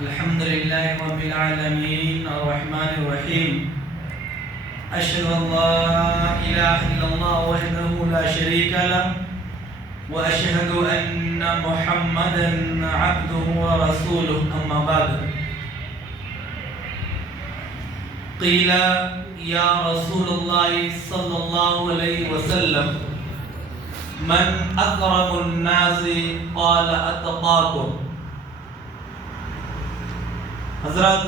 الحمد لله رب العالمين الرحمن الرحيم أشهد أن لا إله إلا الله وحده لا شريك له وأشهد أن محمدا عبده ورسوله أما بعد قيل يا رسول الله صلى الله عليه وسلم من أكرم الناس قال أتقاكم. حضرات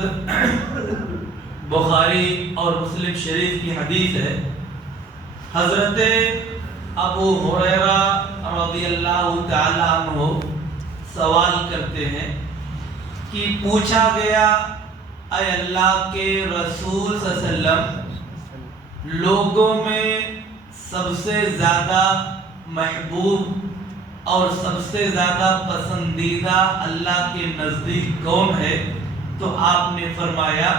بخاری اور مسلم شریف کی حدیث ہے. حضرت ابو ہریرہ رضی اللہ تعالی عنہ سوال کرتے ہیں کہ پوچھا گیا اے اللہ کے رسول صلی اللہ علیہ وسلم لوگوں میں سب سے زیادہ محبوب اور سب سے زیادہ پسندیدہ اللہ کے نزدیک کون ہے؟ تو آپ نے فرمایا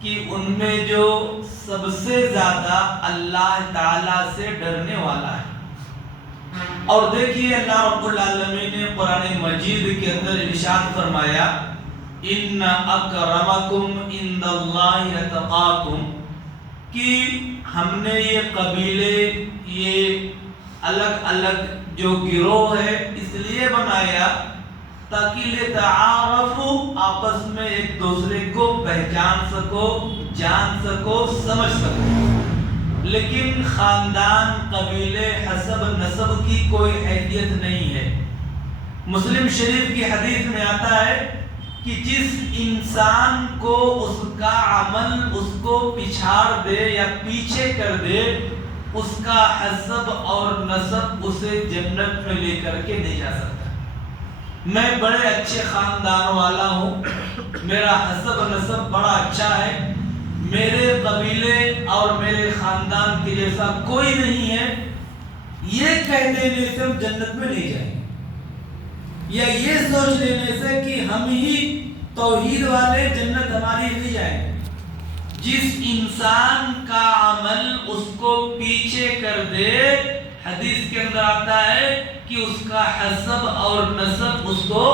کہ ان میں جو سب سے زیادہ اللہ تعالیٰ سے ڈرنے والا ہے. اور دیکھیے اللہ رب العالمین نے قرآن مجید کے اندر ارشاد فرمایا ان اکرمکم عند اللہ اتقاکم، کہ ہم نے یہ قبیلے، یہ الگ الگ جو گروہ ہے اس لیے بنایا تاکہ لتعارفوا، آپس میں ایک دوسرے کو پہچان سکو، جان سکو، سمجھ سکو. لیکن خاندان، قبیلے، حسب، نسب کی کوئی حیثیت نہیں ہے. مسلم شریف کی حدیث میں آتا ہے کہ جس انسان کو اس کا عمل اس کو پچھاڑ دے یا پیچھے کر دے، اس کا حسب اور نسب اسے جنت میں لے کر کے نہیں جا سکتا. میں بڑے اچھے خاندان والا ہوں، میرا حسب نسب بڑا اچھا ہے، میرے قبیلے اور میرے خاندان کے جیسا کوئی نہیں ہے، یہ کہہ دینے سے ہم جنت میں نہیں جائیں گے، یا یہ سوچ لینے سے کہ ہم ہی توحید والے جنت ہماری نہیں جائیں گے. جس انسان کا عمل اس کو پیچھے کر دے، حدیث کے اندر آتا ہے کہ اس کا حسب اور نسب اس کو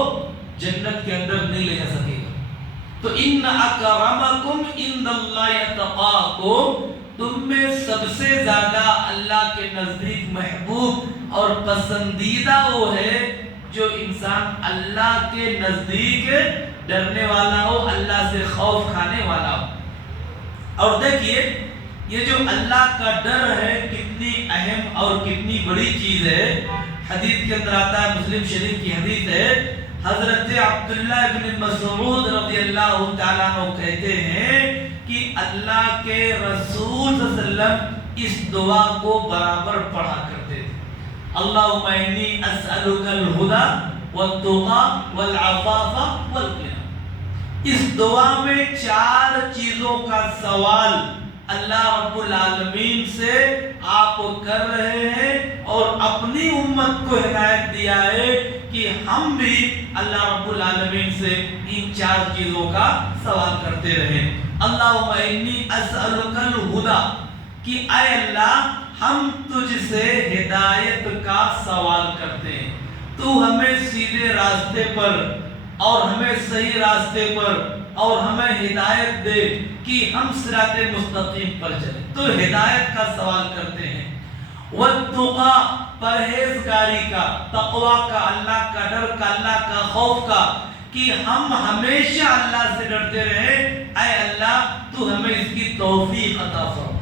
جنت کے اندر نہیں لے جا سکے گا. تو ان اکرمکم عند اللہ اتقاکم، تم میں سب سے زیادہ اللہ کے نزدیک محبوب اور پسندیدہ وہ ہے جو انسان اللہ کے نزدیک ڈرنے والا ہو، اللہ سے خوف کھانے والا ہو. اور دیکھیے یہ جو اللہ کا ڈر ہے کتنی اہم اور کتنی بڑی چیز ہے. حدیث کے اندر آتا ہے، مسلم شریف کی حدیث ہے، حضرت عبداللہ ابن مسعود رضی اللہ تعالیٰ عنہ کہتے ہیں کہ اللہ کے رسول صلی اللہ علیہ وسلم اس دعا کو برابر پڑھا کرتے تھے. اللہم انی اسألک الہدی والتقی والعفاف والغنی. اس دعا میں 4 چیزوں کا سوال اللہ رب العالمین سے آپ کر رہے ہیں اور اپنی امت کو ہدایت دیا ہے کہ ہم بھی اللہ رب العالمین سے ان 4 چیزوں کا سوال کرتے رہیں. اللہم انی اسألک الہدی، کہ اے اللہ ہم تجھ سے ہدایت کا سوال کرتے ہیں، تو ہمیں سیدھے راستے پر اور ہمیں صحیح راستے پر اور ہمیں ہدایت دے کہ ہم صراط مستقیم پر چلیں. تو ہدایت کا سوال کرتے ہیں. والتقی، پرہیزگاری کا، تقوی کا، اللہ کا ڈر کا، اللہ کا خوف کا، کہ ہم ہمیشہ اللہ سے ڈرتے رہیں. اے اللہ تو ہمیں اس کی توفیق عطا فرما،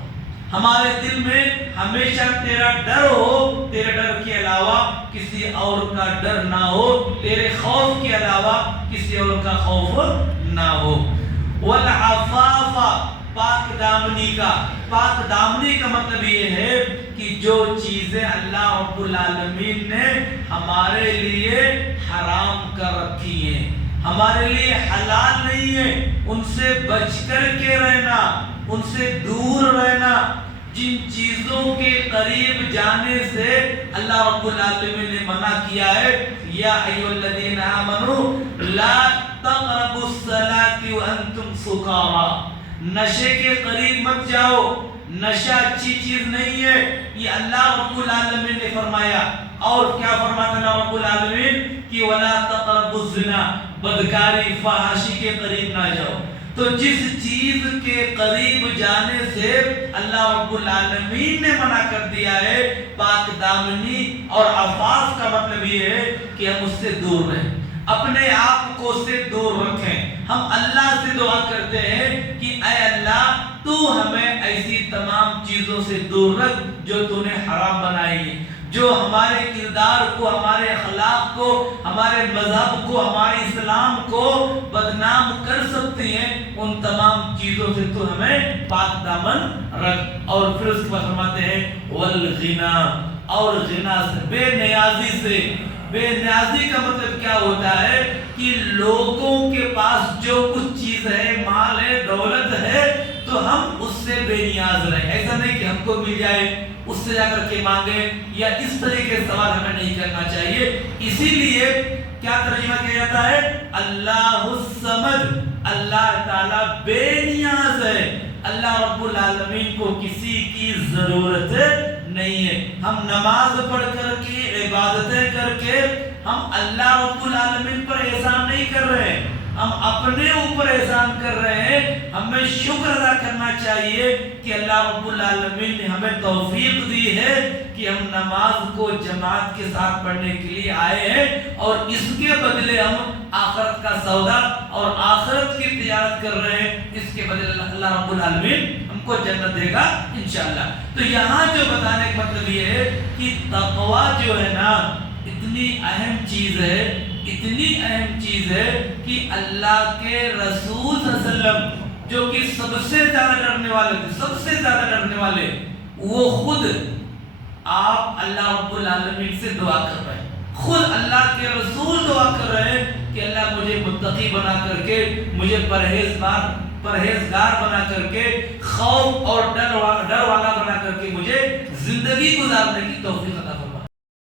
ہمارے دل میں ہمیشہ تیرا ڈر ہو، تیرے ڈر کے علاوہ کسی اور کا ڈر نہ ہو، تیرے خوف کے علاوہ کسی اور کا خوف نہ ہو. والعفاف، پاک دامنی کا. پاک دامنی کا مطلب یہ ہے کہ جو چیزیں اللہ رب العالمین نے ہمارے لیے حرام کر رکھی ہیں، ہمارے لیے حلال نہیں ہے، ان سے بچ کر کے رہنا، ان سے دور رہنا. جن چیزوں کے قریب جانے سے اللہ رب العالمین نے منع کیا ہے، یا ایھا الذین آمنوا لا تقربوا الصلاة وانتم سکارى، نشے کے قریب مت جاؤ، نشہ اچھی چیز نہیں ہے. یہ اللہ رب العالمین نے فرمایا. اور کیا فرماتا ہے رب العالمین کہ ولا تقربوا الزنا، بدکاری فحاشی کے قریب نہ جاؤ۔ تو جس چیز کے قریب جانے سے اللہ رب العالمین نے منع کر دیا ہے، پاک دامنی اور عفاف کا مطلب یہ ہے کہ ہم اس سے دور رہیں، اپنے آپ کو اس سے دور رکھیں۔ ہم اللہ سے دعا کرتے ہیں کہ اے اللہ تو ہمیں ایسی تمام چیزوں سے دور رکھ جو تو نے حرام بنائی ہے، جو ہمارے کردار کو، ہمارے اخلاق کو، ہمارے مذہب کو، ہمارے اسلام کو بدنام کر سکتی ہیں، ان تمام چیزوں سے تو ہمیں پاک دامن رکھ۔ اور پھر اس کے بعد فرماتے ہیں والغنا، اور غنا سے، بے نیازی سے۔ بے نیازی کا مطلب کیا ہوتا ہے کہ لوگوں کے پاس جو کچھ چیز ہے، مال ہے، دولت ہے، تو ہم اس سے بے نیاز رہیں۔ ایسا نہیں کہ ہم کو مل جائے اس سے جا کر کے مانگے، یا اس طریقے سے سوال ہمیں نہیں کرنا چاہیے۔ اسی لیے کیا ترجمہ کیا جاتا ہے؟ اللہ الصمد، اللہ تعالیٰ بے نیاز ہے، اللہ رب العالمین کو کسی کی ضرورت نہیں ہے۔ ہم نماز پڑھ کر کے، عبادتیں کر کے ہم اللہ رب العالمین پر احسان نہیں کر رہے ہیں، ہم اپنے اوپر احسان کر رہے ہیں۔ ہمیں شکر ادا کرنا چاہیے کہ اللہ رب العالمین نے ہمیں توفیق دی ہے کہ ہم نماز کو جماعت کے ساتھ پڑھنے کے لیے آئے ہیں، اور اس کے بدلے ہم آخرت کا سودا اور آخرت کی تجارت کر رہے ہیں۔ اس کے بدلے اللہ رب العالمین ہم کو جنت دے گا انشاءاللہ۔ تو یہاں جو بتانے کا مطلب یہ ہے کہ تقوی جو ہے نا، اتنی اہم چیز ہے، اتنی اہم چیز ہے کہ اللہ کے رسول صلی اللہ علیہ وسلم جو کہ سب سے زیادہ ڈرنے والے تھے، سب سے زیادہ ڈرنے والے، وہ خود آپ اللہ رب العالمین سے دعا کر رہے ہیں، خود اللہ کے رسول دعا کر رہے ہیں کہ اللہ مجھے متقی بنا کر کے، مجھے پرہیزگار بنا کر کے، خوف اور ڈر والا بنا کر کے مجھے زندگی گزارنے کی توفیق عطا